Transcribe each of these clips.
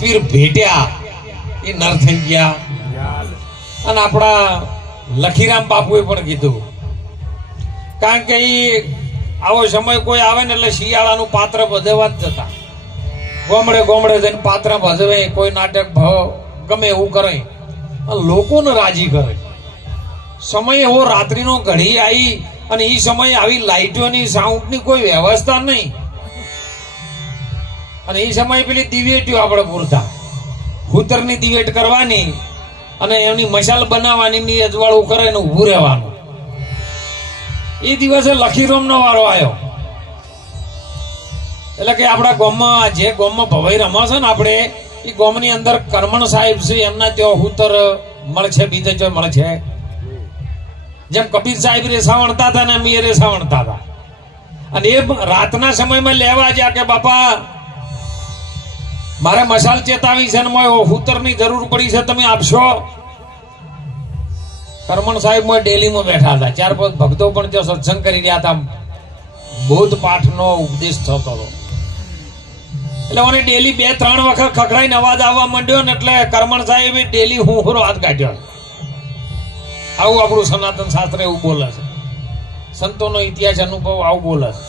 પીર ભેટ્યા એ નર થઈ ગયા. અને આપણા લખીરામ બાપુએ પણ કીધું, કારણ કે એ આવો સમય કોઈ આવે ને એટલે શિયાળાનું પાત્ર ભજવવા જ જતા. ગોમડે ગોમડે જઈને પાત્ર ભજવે, કોઈ નાટક ગમે એવું કરે, લોકોને રાજી કરે. સમય એવો રાત્રિનો ઘડી આવી, અને એ સમયે આવી લાઇટોની સાઉન્ડની કોઈ વ્યવસ્થા નહીં. અને એ સમયે પેલી દિવેટીઓ આપણે પૂરતા, હુતરની દિવેટ કરવાની અને એની મશાલ બનાવવાની, અજવાળું કરે ને ઊભું રહેવાનું. એ દિવસે લખીરામનો વારો આવ્યો. એટલે કે આપણા ગામમાં જે ગામમાં ભવાઈ રમા છે ને આપણે, એ ગામની અંદર કરમણ સાહેબ છે, એમના ત્યાં હુતર મળશે, બીજે જો મળશે. જેમ કબીર સાહેબ રેસા વણતા હતા ને અમે એ રેસા વણતા હતા. અને એ રાતના સમયમાં લેવા જ્યાં કે બાપા મારે મશાલ ચેતાવી છે ને હુતરની જરૂર પડી છે, તમે આપશો? કરમણ સાહેબ ડેલીમાં બેઠા હતા. 4-5 ભક્તો પણ જો સત્સંગ કરી રહ્યા હતા, બૌદ્ધ પાઠનો ઉપદેશ થતો હતો. એટલે મને ડેલી 2-3 વખત ખખડાઈને અવાજ આવવા માંડ્યો ને એટલે કરમણ સાહેબે ડેલી હુંહરો હાથ કાઢ્યો. આવું આપણું સનાતન શાસ્ત્ર એવું બોલે છે, સંતોનો ઇતિહાસ અનુભવ આવું બોલે છે.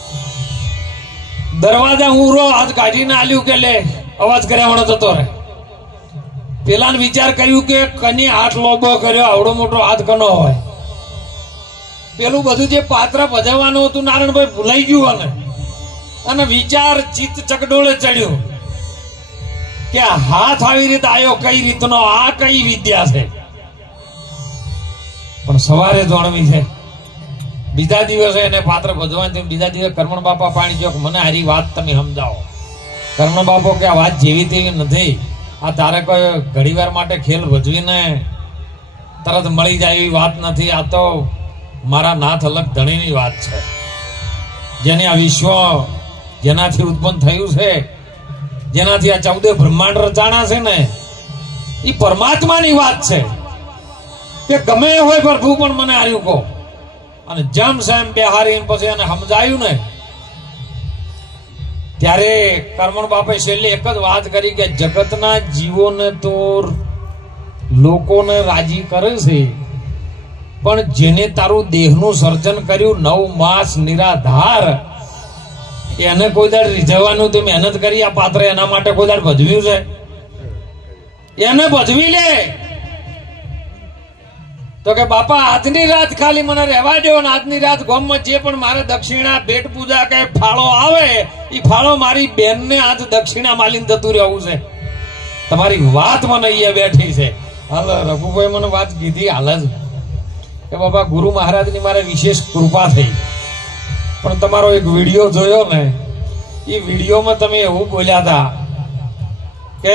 દરવાજા હુંહરો હાથ કાઢીને આલ્યું કે લે અવાજ કર્યા વણો જતો રહે. પેલા વિચાર કર્યું કે કની હાથ લોબો કર્યો, આવડો મોટો હાથ કનો હોય. પેલું બધું જે પાત્ર ભજવવાનું હતું નારાયણભાઈ ભૂલાઈ ગયું. અને વિચાર ચિત્ત ચકડોળે ચડ્યું કે હાથ આવી રીતે આવ્યો કઈ રીતનો, આ કઈ વિદ્યા છે. પણ સવારે જાણવી છે. બીજા દિવસે એને પાત્ર ભજવાનું, બીજા દિવસે કરમણ બાપા પાણી જો મને હારી વાત તમે સમજાવો. કરમણ બાપો કે આ વાત જેવી તેવી નથી, આ તારે કોઈ ઘડીવાર માટે ખેલ ભજવીને તરત મળી જાય એવી વાત નથી. આ તો મારા નાથ અલગ ધણીની વાત છે, જેને આ વિશ્વ જેનાથી ઉત્પન્ન થયું છે, જેનાથી આ 14 બ્રહ્માંડ રચાણા છે ને, એ પરમાત્માની વાત છે. કે ગમે હોય પ્રભુ પણ મને હાર્યું કહો. અને જમ સેમ બેહારી પછી એને સમજાયું ને, ત્યારે કરમણ બાપે છેલ્લે એક જ વાત કરી કે જગતના જીવોને તો લોકોને રાજી કરે છે, પણ જેને તારું દેહનું સર્જન કર્યું 9 માસ નિરાધાર, એને કોઈ દાડ રીઝવવાનું તે મહેનત કરી આ પાત્ર એના માટે કોઈ દાડ ભજવ્યું છે? એને ભજવી લે. તો કે બાપા આજની રાત ખાલી મને રહેવા દો, અને આજની રાત ગામમાં જે પણ મારે દક્ષિણા ભેટ પૂજા કે ફાળો આવે એ ફાળો મારી બેનને આજ દક્ષિણા માલીને જતું રહેવું છે. તમારી વાત મને અહીંયા બેઠી છે. હાલ રઘુભાઈ મને વાત કીધી હાલ જ કે બાપા ગુરુ મહારાજની મારે વિશેષ કૃપા થઈ. પણ તમારો એક વિડીયો જોયો ને, એ વિડીયોમાં તમે એવું બોલ્યા હતા કે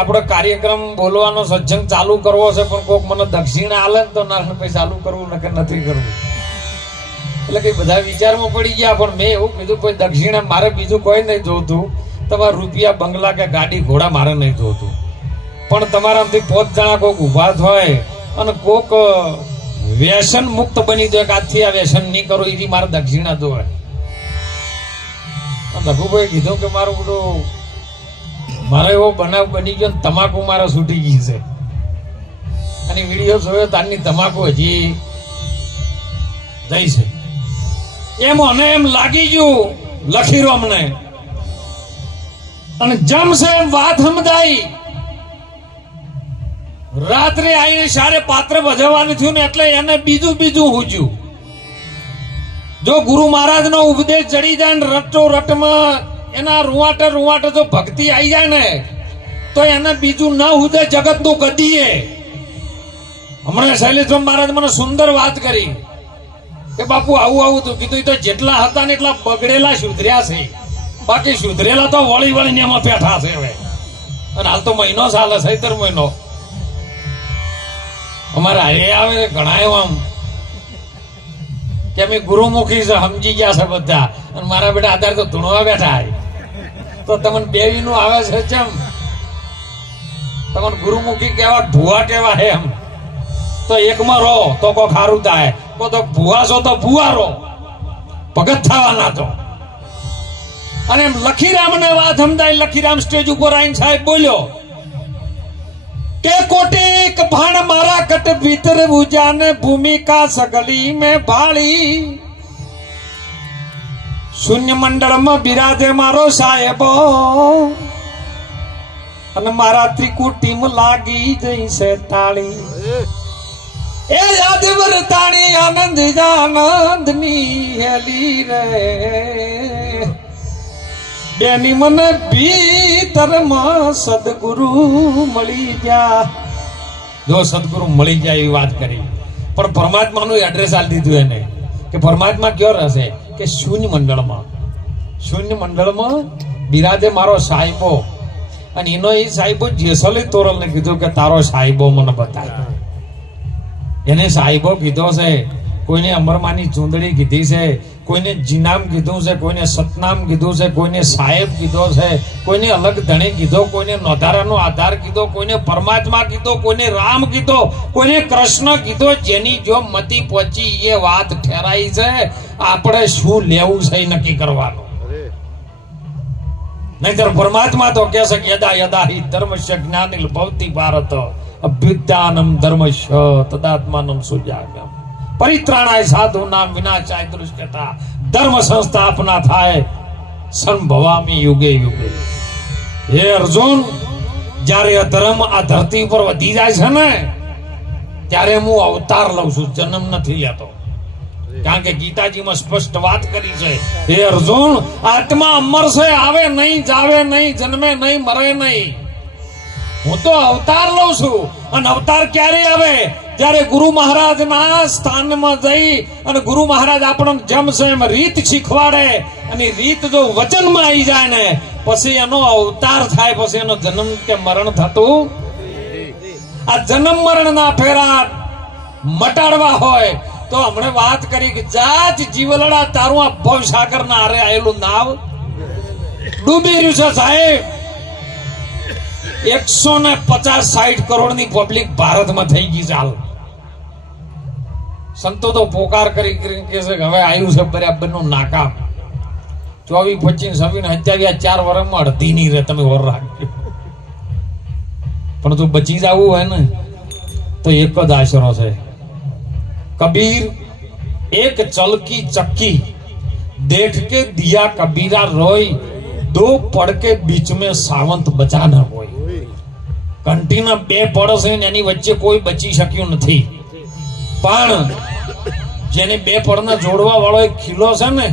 આપણો કાર્યક્રમ બોલવાનો સત્સંગ ચાલુ કરવો છે, પણ કોઈક મને દક્ષિણા આલે ને તો નારાયણભાઈ ચાલુ કરવું ને કે નથી કરવું. એટલે કે બધા વિચારમાં પડી ગયા. પણ મેં એવું કીધું કોઈ દક્ષિણા મારે બીજું કોઈ નહીં જોતું, તમારા રૂપિયા બંગલા કે ગાડી ઘોડા મારે નહીં જોતું. પણ તમારામાંથી 5 જણા કોઈક ઉભા થાય અને કોઈક વ્યસન મુક્ત બની જાય કે આજથી આ વ્યસન નહીં કરો, એની મારે દક્ષિણા જોવે. રઘુભાઈ કીધું કે મારું બધું મારે એવો બનાવ બની ગયો, તમાકુ મારે છૂટી ગઈ છે. અને વિડીયો જોયો તારની તમાકુ હજી જઈ છે. એમ મને એમ લાગી ગયું લખીરામને. અને જમશે એમ વાત સમજાઈ. રાત્રે આવીને સારે પાત્ર ભજવવાનું થયું ને એટલે એને બીજું હુજ્યું. જો ગુરુ મહારાજ નો ઉપદેશ ચડી જાય ને રટો રટમાં એના રૂવાટે જો ભક્તિ આવી જાય ને, તો એને બીજું ના હુજે જગત નું ગદીએ. હમણાં શૈલેષ મહારાજ મને સુંદર વાત કરી કે બાપુ આવું તો કીધું તો જેટલા હતા ને એટલા બગડેલા સુધર્યા છે, બાકી સુધરેલા તો વળી ને એમાં બેઠા છે હવે. અને હાલ તો મહિનો ચાલે, 17 મહિનો અમારા હારે આવે ઘણા એવા કે અમે ગુરુમુખી છે, સમજી ગયા છે બધા. અને મારા બેટા આધાર તો ધૂણવા બેઠા. તો તમને બેવીનું આવે છે ચમ? તમને ગુરુમુખી કેવા ભુવા કેવા હે એમ? તો એકમાં રહો તો કોઈ ખારું થાય, કો તો ભુવા છો તો ભુવા રહો, ભગત થવાના તો. અને લખીરામ ને વાત સમજાય. લખીરામ સ્ટેજ ઉપર આવીને સાહેબ બોલ્યો કે કોટિક ભાણ મારા કટ ભીતર ઉજાને ભૂમિકા સગલી મેં ભાળી શૂન્ય મંડળમાં બિરાજે મારો સાહેબો અને મારા ત્રિકુટીમાં લાગી જઈ છે તાળી એ યાદવર તાણી આનંદ આનંદની હેલી રે બેની મને ભીતરમાં સદગુરુ મળી જા જો સદગુરુ મળી જાય એવી વાત કરી પણ પરમાત્માનું એડ્રેસ આલી દીધું એને કે પરમાત્મા કયો રહેશે કે શૂન્ય મંડળમાં બિરાજે મારો સાહેબો અને એનો એ સાહેબો જેસલી તોરલને કીધું કે તારો સાહેબો મને બતાય એને સાહેબો કીધો છે કોઈને અમરમાની ચૂંદડી કીધી છે કોઈને જીનામ કીધું છે કોઈને સતનામ કીધું છે કોઈને સાહેબ કીધો છે કોઈને અલગ ધણી કીધો કોઈને નોધારાનો આધાર કીધો કોઈને પરમાત્મા કીધો કોઈને રામ કીધો કોઈને કૃષ્ણ કીધો જેની જો મતી પહોંચી એ વાત ઠેરાઈ છે આપણે શું લેવું છે એ નક્કી કરવાનું નહીતર પરમાત્મા તો કહે છે કે યદા યદા હિ ધર્મસ્ય જ્ઞાનિલ ભવતિ ભારત અભ્યુત્થાનમ ધર્મસ્ય તદાત્માનમ સુજામ્યમ પરિત્રાણાય સાધુનામ વિનાશાય દુષ્કૃતા ધર્મ સંસ્થાપના થાય સંભવામી યુગે યુગે હે અર્જુન જ્યારે અધર્મ આ ધરતી પર વધી જાય છે ને ત્યારે હું અવતાર લઉં છું જન્મ નથી લેતો કારણ કે ગીતાજીમાં સ્પષ્ટ વાત કરી છે હે અર્જુન આત્મા અમર છે આવે નહીં જાવે નહીં જન્મે નહીં મરે નહીં હું તો અવતાર લઉં છું અને અવતાર ક્યારે આવે જ્યારે ગુરુ મહારાજના સ્થાનમાં જઈ અને ગુરુ મહારાજ આપણને જમશે એમ રીત શીખવાડે અને રીત જો વચનમાં આવી જાય ને પછી એનો અવતાર થાય પછી એનો જન્મ કે મરણ થતું આ જન્મ મરણ ના ફેરા મટાડવા હોય તો હમણે વાત કરી કે જાત જીવલડા તારું આ ભવસાગર ના હારે આવેલું નાવ ડૂબી રહ્યું છે સાહેબ 150-60 કરોડની પબ્લિક ભારતમાં થઈ ગઈ ચાલ સંતો તો પોકાર કરી કે છે કે હવે આવ્યું છે બરાબરનું નાકામ 24, 25, 27, 4 વર્ષમાં અડધી નહીં રહે તમે વર રાખજો પણ તું બચી જવું હોય ને તો એક જ આશરો છે કબીર એક ચલકી ચક્કી देख के दिया कबीरा रोई दो पड़ के बीच में सावंत बचा न होई ઘંટીના બે પડ છે ને એની વચ્ચે કોઈ બચી શક્યું નથી પણ જેને બે પડના જોડવા વાળો એક ખીલો છે ને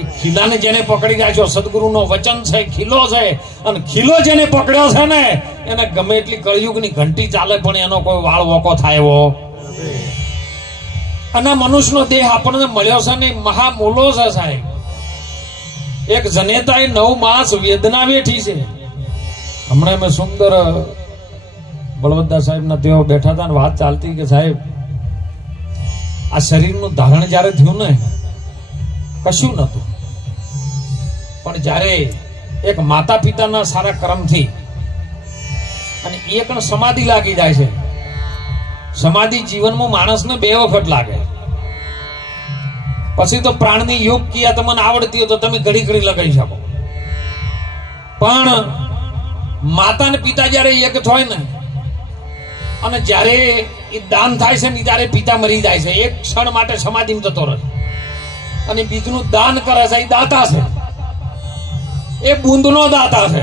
એ ખીલાને જેને પકડી રાખ્યો સદગુરુનો વચન છે ખીલો છે અને ખીલો જેને પકડ્યો છે ને એને ગમે એટલી કળિયુગની ઘંટી ચાલે પણ એનો કોઈ વાળ વોકો થાય એવો અને મનુષ્યનો દેહ આપણને મળ્યો છે ને મહામૂલો છે સાહેબ એક જનેતાએ 9 માસ વેદના વેઠી છે હમણાં મેં સુંદર બળવંતદાસ સાહેબ ના તેઓ બેઠા હતા ને વાત ચાલતી કે સાહેબ આ શરીરનું ધારણ જ્યારે થયું ને કશું નતું પણ જ્યારે એક માતા પિતાના સારા કર્મથી અને એક સમાધિ લાગી જાય છે સમાધિ જીવનમાં માણસને 2 વખત લાગે પછી તો પ્રાણની યોગ ક્રિયા તમને આવડતી હોય તો તમે ઘડી ઘડી લગાવી શકો પણ માતા ને પિતા જયારે એક થાય ને અને જ્યારે એ દાન થાય છે ને ત્યારે પિતા મરી જાય છે એક ક્ષણ માટે સમાધિમાં જતો રહે અને બીજનું દાન કરે છે એ દાતા છે એ બુંદનો દાતા છે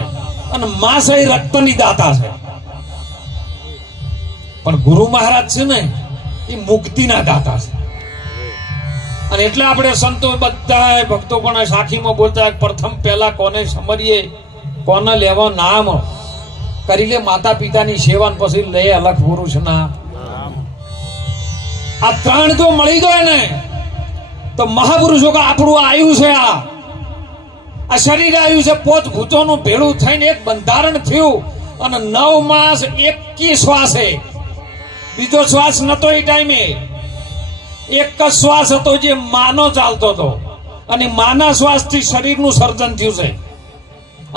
અને માં છે એ રક્તની દાતા છે પણ ગુરુ મહારાજ છે ને એ મુક્તિના દાતા છે અને એટલે આપણે સંતો બધા ભક્તો પણ સાખીમાં બોલતા પ્રથમ પહેલા કોને સમરીએ કોને લેવા નામ કરી લે માતા પિતાની સેવા પછી લે અલગ પુરુષના આ 3 જો મળી જાય ને તો મહાપુરુષો કે આપણું આવ્યું છે આ શરીર આવ્યું છે પોત ભૂતોનું ભેળું થઈને એક બંધારણ થયું અને 9 માસ 21 શ્વાસે બીજો શ્વાસ નતો એ ટાઈમે એક જ શ્વાસ હતો જે માનો ચાલતો હતો અને માના શ્વાસથી શરીરનું સર્જન થયું છે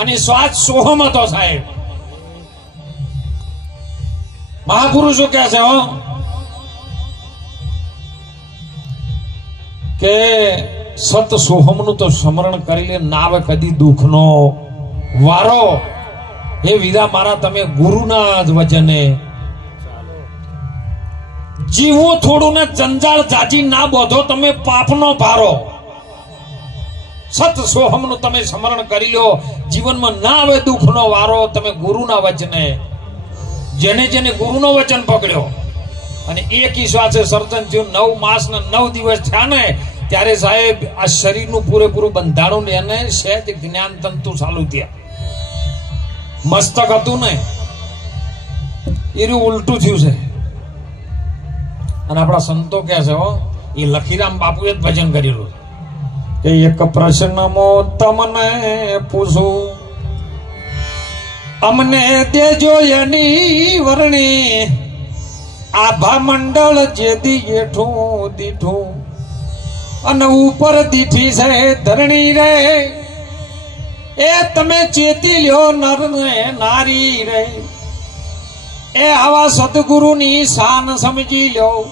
અને શ્વાસ સોહમ હતો સાહેબ મહાપુરુષો કહે છે કે સત સોહમનું તો સ્મરણ કરી લે ના આવે કદી દુઃખનો વારો હે વીરા મારા તમે ગુરુના જ વચને જીવો થોડું ને જંજાળ જાજી ના બોધો તમે પાપનો ભારો સત સોહમનું તમે સ્મરણ કરી લો જીવનમાં ના આવે દુઃખનો વારો તમે ગુરુના વચને જેને જેને ગુરુનો વચન પકડ્યો અને એક શ્વાસે સર્જન થયું 9 માસ ને 9 દિવસ થયા ને ત્યારે સાહેબ આ શરીરનું પૂરેપૂરું બંધાણું ને એને સહેજ જ્ઞાન તંતુ ચાલુ થયા મસ્તક હતું ને એનું ઉલટું થયું છે અને આપણા સંતો કહે છે હો એ લખીરામ બાપુએ જ ભજન કરેલું કે એક પ્રશ્નમાં તમને પૂછું અમને દેજો એની વર્ણી આભા મંડળ જે દીઠું દીઠું અને ઉપર દીઠી છે ધરણી રે એ તમે ચેતી લ્યો નર ને નારી રે એ આવા સદગુરુની શાન સમજી લ્યો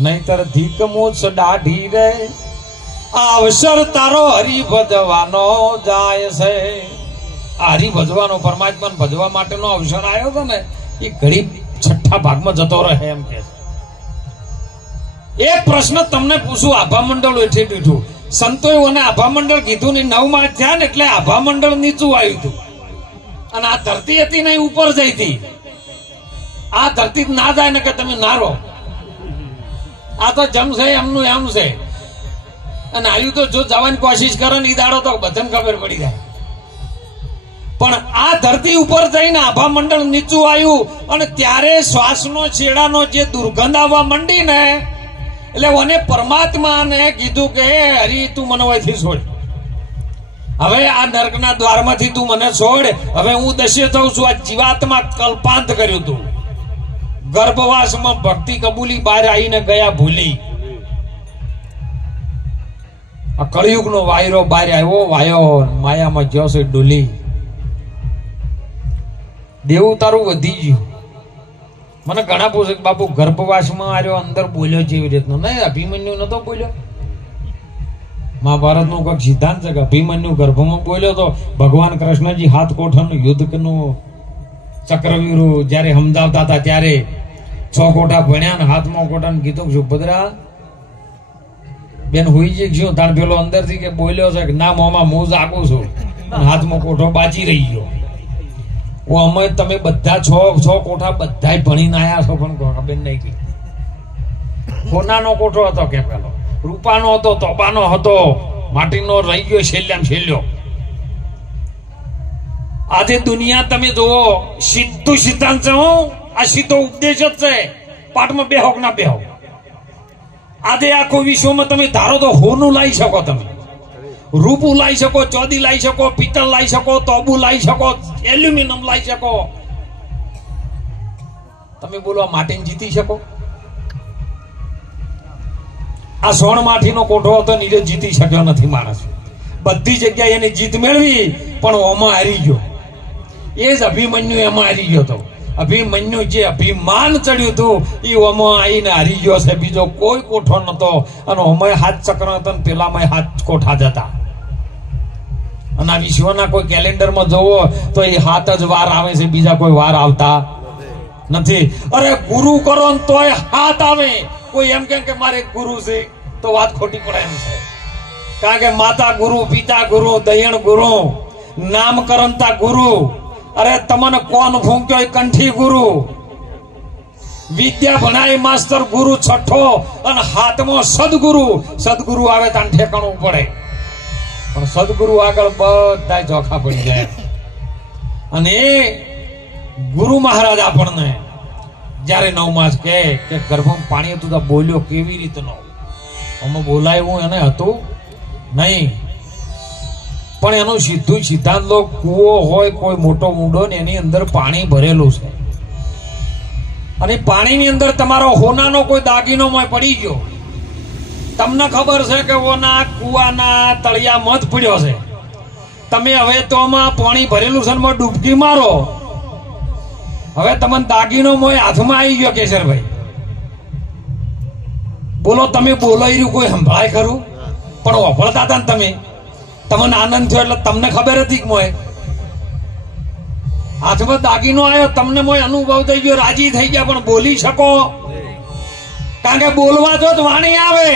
નહીતર ધીક મૂછ દાઢી રે આ અવસર તારો હરી ભજવાનો જાય છે આ હરી ભજવાનો પરમાત્માને ભજવા માટેનો અવસર આવ્યો હતો ને એ ઘડી છઠ્ઠા ભાગમાં જતો રહે એમ કે એક પ્રશ્ન તમને પૂછું આભા મંડળ એઠે દીઠું સંતોએ મને આભા મંડળ કીધું ને 9 માસ થયા ને એટલે આભા મંડળ નીચું આવ્યું હતું અને આ ધરતી હતી ને ઉપર જઈ હતી આ ધરતી ના જાય ને કે તમે નારો આ તો જમશે એમનું એમ છે અને આવ્યું તો જો જવાની કોશિશ કરે ને ઈ દાડો તો બધાને ખબર પડી જાય પણ આ ધરતી ઉપર જઈને આભા મંડળ નીચું આવ્યું અને ત્યારે શ્વાસનો છેડાનો જે દુર્ગંધ આવવા માંડી ને એટલે મને પરમાત્માને કીધું કે હે હરી તું મને અહીંથી છોડ હવે આ નર્કના દ્વારમાંથી તું મને છોડ હવે હું દશે થઉં છું આ જીવાત્મા કલ્પાંત કર્યું તું ગર્ભવાસમાં ભક્તિ કબૂલી બહાર આવીને ગયા ભૂલી આ કળિયુગનો વાયરો બહાર આવ્યો વાયો માયામાં જશે ડૂલી દેવું તારું વધી ગયું મને ઘણા પૂછે કે બાપુ ગર્ભવાસમાં આવ્યો અંદર બોલ્યો જેવી રીતનો નહીં અભિમન્યુ નતો બોલ્યો મહાભારત નું કઈક સિદ્ધાંત છે કે અભિમન્યુ ગર્ભમાં બોલ્યો તો ભગવાન કૃષ્ણજી હાથ કોઠાનું યુદ્ધનું ચક્રવ્યુહ જયારે સમજાવતા હતા ત્યારે 6 કોઠા ભણ્યા ને હાથમાં કોઠાને કીધું સુભદ્રા બેન હોઈ જઈ ગયો તાણ પેલો અંદરથી કે બોલ્યો છે કે ના મોમાં હું જાગું છું હાથમાં કોઠો બાજી રહી ગયો અમે તમે બધા 6 કોઠા બધા ભણીને આયા છો પણ ખબર નહીં કે સોનાનો કોઠો હતો કે પેલો રૂપાનો હતો તોબાનો હતો માટીનો રહી ગયો છેલ્લો આજે દુનિયા તમે જુઓ સીધું સિદ્ધાંત છે આ સીધો ઉપદેશ જ છે પાઠમાં બેહો કે ના બેહો આજે આખો વિશ્વમાં તમે ધારો તો હોનું લાવી શકો તમે રૂપું લાવી શકો ચોદી લાવી શકો પિત્તળ લાવી શકો તોબુ લાવી શકો એલ્યુમિનિયમ લાવી શકો તમે બોલો આ માટીને જીતી શકો આ સોણ માટીનો કોઠો હતો નીચે જીતી શક્યો નથી માણસ બધી જગ્યાએ એની જીત મેળવી પણ ઓમાં હારી ગયો એ જ અભિમન્યુ એમાં હારી ગયો હતો અભિમન્યુ જે અભિમાન ચડ્યું હતું એ ઓમાં આવીને હારી ગયો છે બીજો કોઈ કોઠો નતો અને ઓમાં હાથ ચક્ર હતો ને પેલામાં હાથ કોઠા જ હતા અને આ વિશ્વના કોઈ કેલેન્ડરમાં જોવો તો એ 7 જ વાર આવે છે બીજા કોઈ વાર આવતા નથી અરે ગુરુ કરો ને તોય 7 આવે કોઈ એમ કે મારે ગુરુ છે તો વાત ખોટી પડે એમ છે કારણ કે માતા ગુરુ પિતા ગુરુ દયણ ગુરુ નામકરણતા ગુરુ અરે તમને કોણ ફૂંક્યો કંઠી ગુરુ વિદ્યા ભણાય માસ્ટર ગુરુ 6ઠો અને 7મો સદગુરુ આવે ત્યાં ઠેકાણું પડે પણ સદગુરુ આગળ બધા ચોખા પડી જાય અને ગુરુ મહારાજ આપણને જયારે 9 માસ કે ગર્ભમાં પાણી હતું તો બોલ્યો કેવી રીતનો અમે બોલાયું એને હતું નહીં પણ એનું સીધું સિદ્ધાંત લો કૂવો હોય કોઈ મોટો ઊંડો ને એની અંદર પાણી ભરેલું છે અને પાણીની અંદર તમારો હોનાનો કોઈ દાગીનો પડી ગયો તમને ખબર છે કે ઓના કૂવાના તળિયામાં જ પડ્યો છે તમે હવે તો આમાં પાણી ભરેલું છે ને ડૂબકી મારો હવે તમને દાગીનો મોય હાથમાં આવી ગયો કેશરભાઈ બોલો તમે બોલાઈ રહ્યું કોઈ સંભળાય ખરું પણ વફળતા હતા ને તમને આનંદ થયો એટલે તમને ખબર હતી કે મોય હાથમાં દાગીનો આવ્યો, તમને મોય અનુભવ થઈ ગયો, રાજી થઈ ગયા, પણ બોલી શકો? કારણ કે બોલવા જો જ વાણી આવે,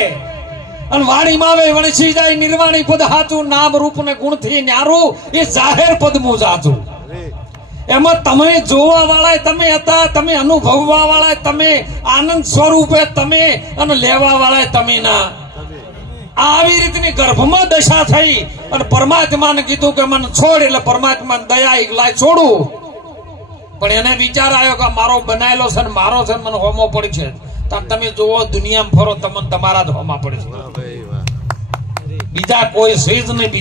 અને વાણીમાં આવે વણસી જાય નિર્વાણી પદ હાચું, નામ રૂપ ને ગુણ થી ન્યારું, એ જાહેર પદમું જાચું. એમાં તમે જોવા વાળા તમે હતા, તમે અનુભવવા વાળા તમે, આનંદ સ્વરૂપે તમે, અને લેવા વાળા તમે ના. આવી રીતની ગર્ભમાં દશા થઈ અને પરમાત્માને કીધું કે મને છોડ, એટલે પરમાત્માને દયા લાય છોડું. પણ એને વિચાર આવ્યો કે મારો બનાયેલો છે ને મારો છે, મને હોમો પડી છે. તમે જોવો દુનિયામાં ફરો, તમને તમારા જ હોમા પડે છે, બીજા કોઈ છે જ નહીં.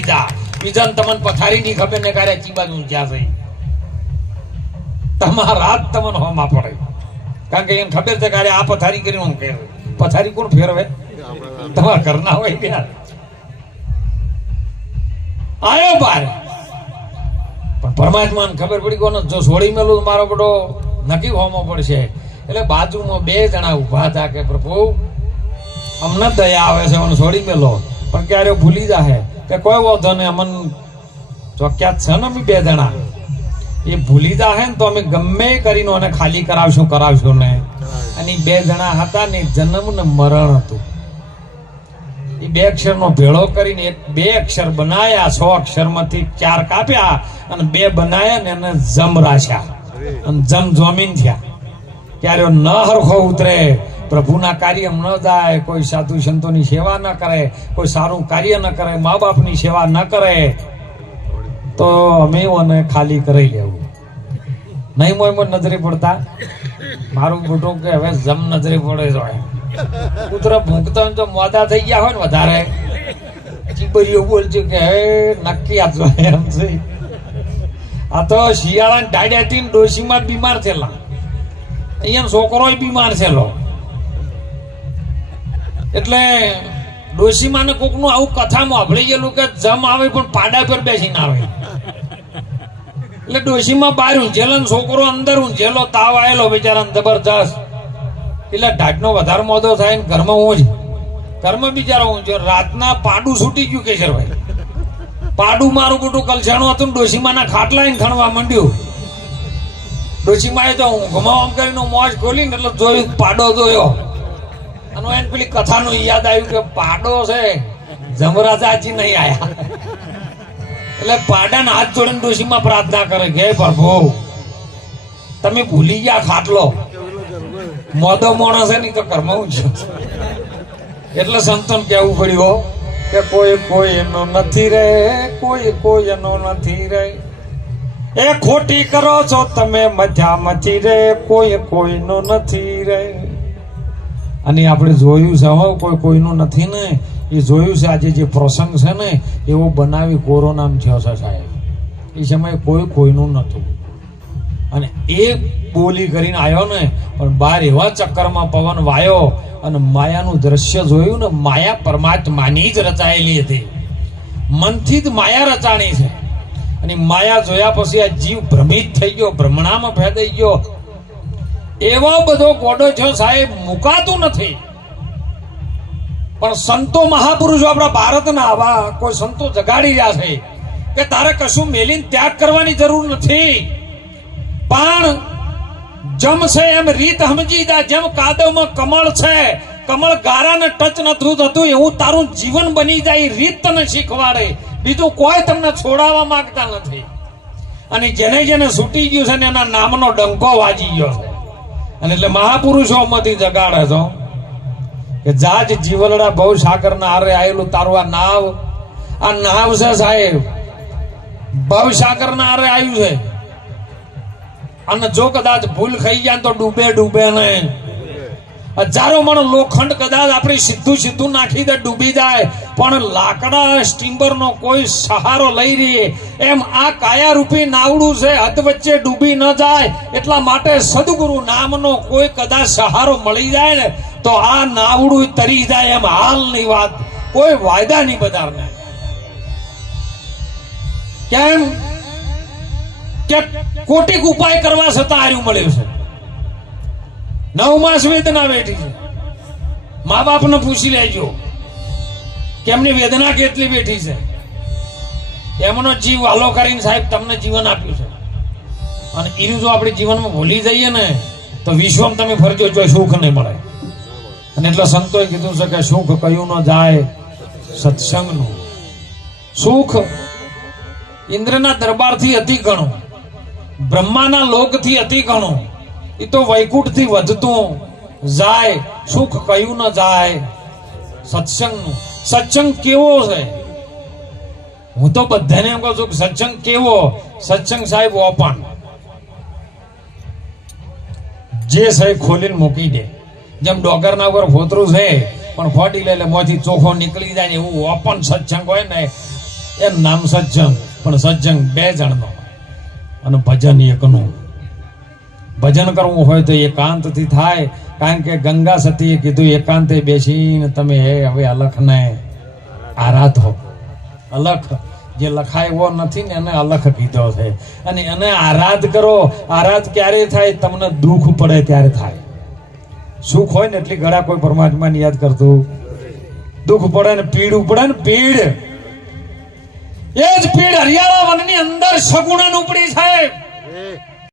બીજાને તમને પથારી ની ખબર ને કાર્ય ચી બાજુ ક્યાં છે, તમારા જ તમને હોમા પડે. કારણ કે એને ખબર છે કે આ પથારી કરીને હું ફેરવે. પથારી કોણ ફેરવે? તમારા ઘરના હોય ત્યાં આવ્યો બાર. પણ પરમાત્માને ખબર પડી કોને, જો છોડી મેલું મારો બધો નક્કી હોમો પડશે. એટલે બાજુમાં બે જણા ઉભા હતા કે પ્રભુ અમને દયા આવે છે, મને છોડી મેલો. પણ ક્યારે ભૂલી જાહે કે કોઈ વાંધો નહીં, અમને ચોક્યાત છે ને અમે બે જણા, એ ભૂલી જાહે ને તો અમે ગમે કરીને એને ખાલી કરાવશું ને. અને બે જણા હતા ને, જન્મ ને મરણ હતું. એ બે અક્ષર નો ભેળો કરીને બે અક્ષર બનાયા, 100 અક્ષરમાંથી 4 કાપ્યા અને 2 બનાયા ને એને જમ રાખ્યા, અને જમ જોમીન થયા. ત્યારે ન હરખો ઉતરે, પ્રભુના કાર્ય ન જાય, કોઈ સાધુ સંતોની સેવા ન કરે, કોઈ સારું કાર્ય ન કરે, મા બાપની સેવા ન કરે, તો અમે એને ખાલી કરી લેવું. નહીં મોય નજરે પડતા મારું મોટું કે હવે જમ નજરે પડે છે. કૂતરો ભૂંકતો હોય તો મોદા થઈ ગયા હોય ને વધારે, ચીબરીઓ બોલશે કે હવે નક્કી આપજો એમ છે. આ તો શિયાળા ડાડ્યાથી ડોશીમાં બીમાર થયેલા, અહીંયા છોકરો બીમાર થયેલો. એટલે ડોશીમાં ને કોક નું આવું કથામાં સાંભળી ગયેલું કે જમ આવે પણ પાડા પર બેસીને આવે. એટલે ડોશીમાં બહાર ઊંઝેલો, છોકરો અંદર ઊંઝેલો, તાવ આવેલો બિચારા જબરજસ્ત. એટલે ઢાઢનો વધારે મોદો થાય ને ઘરમાં ઊંઝ, ઘરમાં બિચારા ઊંઝો. રાતના પાડું છૂટી ગયું કેશરભાઈ, પાડું મારું મોટું કલછાણું હતું, ડોશીમાના ખાટલા ખણવા માંડ્યું. ડોશીમાએ તો ઊંઘમાં આમ કરીને મોજ ખોલીને એટલે જોયું, પાડો જોયો. અને એને પેલી કથાનું યાદ આવ્યું કે પાડો છે, જમરાજાજી નહીં આયા. એટલે પાડાને હાથ જોડીને ડોશીમાં પ્રાર્થના કરે કે પ્રભુ તમે ભૂલી ગયા ખાટલો, મોદો મોણસ છે નહીં તો કર્મ છે. એટલે સંતોન કેવું પડ્યું કે કોઈ એનો નથી રે, કોઈ એનો નથી રે, એ ખોટી કરો છો તમે મજામાંથી રે, કોઈનો નથી રે. અને આપણે જોયું છે હવે કોઈનું નથી ને, એ જોયું છે. આજે જે પ્રસંગ છે ને એવો બનાવી કોરોનામાં થયો છે સાહેબ. એ સમયે કોઈનું નતું, અને એ બોલી કરીને આવ્યો ને, પણ બહાર એવા ચક્કરમાં પવન વાયો અને માયાનું દ્રશ્ય જોયું ને. માયા પરમાત્માની જ રચાયેલી હતી, મનથી જ માયા રચાણી છે. અને માયા જોયા પછી આ જીવ ભ્રમિત થઈ ગયો, ભ્રમણામાં ફેદાઈ ગયો. એવો બધો ગોડો છે સાહેબ, મુકાતું નથી. પણ સંતો મહાપુરુષો આપણા ભારતના આવા કોઈ સંતો જગાડી રહ્યા છે કે તારે કશું મેલીને ત્યાગ કરવાની જરૂર નથી, પણ જમ છે એમ રીત સમજી જા. જેમ કાદવમાં કમળ છે, કમળ ગારાને ટચ નતું થતું, એવું તારું જીવન બની જાય. રીત તને શીખવાડે, બીજું કોઈ તમને છોડાવવા માંગતા નથી. અને જેને છૂટી ગયું છે ને એના નામનો ડંકો વાજી ગયો છે. અને એટલે મહાપુરુષો માંથી જગાડે છો કે જાજ જીવલડા બહુ સાગર ના આરે આવેલું તારું આ નાવ છે સાહેબ, બહુ સાગર ના આરે આવ્યું છે. અને જો કદાચ ભૂલ ખાઈ જાય તો ડૂબે નહીં. હજારો મણ લોખંડ કદાચ આપણે સીધું નાખી દે ડૂબી જાય, પણ લાકડા સ્ટીમર નો કોઈ સહારો લઈ રહી એમ આ કાયા રૂપી નાવડું છે, હદ વચ્ચે ડૂબી ન જાય. એટલા માટે સદગુરુ નામનો કોઈ કદાચ સહારો મળી જાય ને તો આ નાવડું તરી જાય. એમ હાલની વાત, કોઈ વાયદા નહીં બધાને. કેમ કે કોટિક ઉપાય કરવા છતાં આર્યું મળ્યું છે. 9 માસ વેદના બેઠી છે. મા બાપને પૂછી લેજો કે એમની વેદના કેટલી બેઠી છે. એમનો જીવ વાલો કરીને સાહેબ તમને જીવન આપ્યું છે. અને એ જો આપણે જીવનમાં ભૂલી જઈએ ને તો વિશ્વમાં તમે ફરજો જો સુખ નહીં મળે. અને એટલે સંતોએ કીધું છે કે સુખ કયું ન જાય સત્સંગનું. સુખ ઇન્દ્રના દરબારથી અતિ ઘણું, બ્રહ્માના લોકથી અતિ ઘણું, એ તો વૈકુંઠથી વધતું જાય. સુખ કયું ન જાય સત્સંગનું. સત્સંગ કેવો છે? હું તો બધાને એમ કહું છું કે સત્સંગ કેવો? સત્સંગ સાહેબ ઓપન, જે સાહેબ ખોલીને મૂકી દે. જેમ ડોગરના ઉપર ફોતરું છે પણ ફોટી લે એટલે મોંથી ચોખ્ખો નીકળી જાય એવું ઓપન સત્સંગ હોય ને એમ નામ સત્સંગ. પણ સત્સંગ બે જણનો અને ભજન એકનું. ભજન કરવું હોય તો એકાંતથી થાય, કારણ કે ગંગા સતીએ કીધું એકાંતે બેસીને તમે હવે અલખને આરાધો. અલખ જે લખાયો નથી ને એને અલખ કીધો છે. અને એને આરાધ કરો. આરાધ ક્યારે થાય? તમને દુઃખ પડે ત્યારે થાય. સુખ હોય ને એટલી ઘડા કોઈ પરમાત્માને યાદ કરતું. દુઃખ પડે ને પીડ પડે ને પીડ, એ જ પીડ હરિયાળા વનની અંદર સગુણન ઉપડી સાહેબ.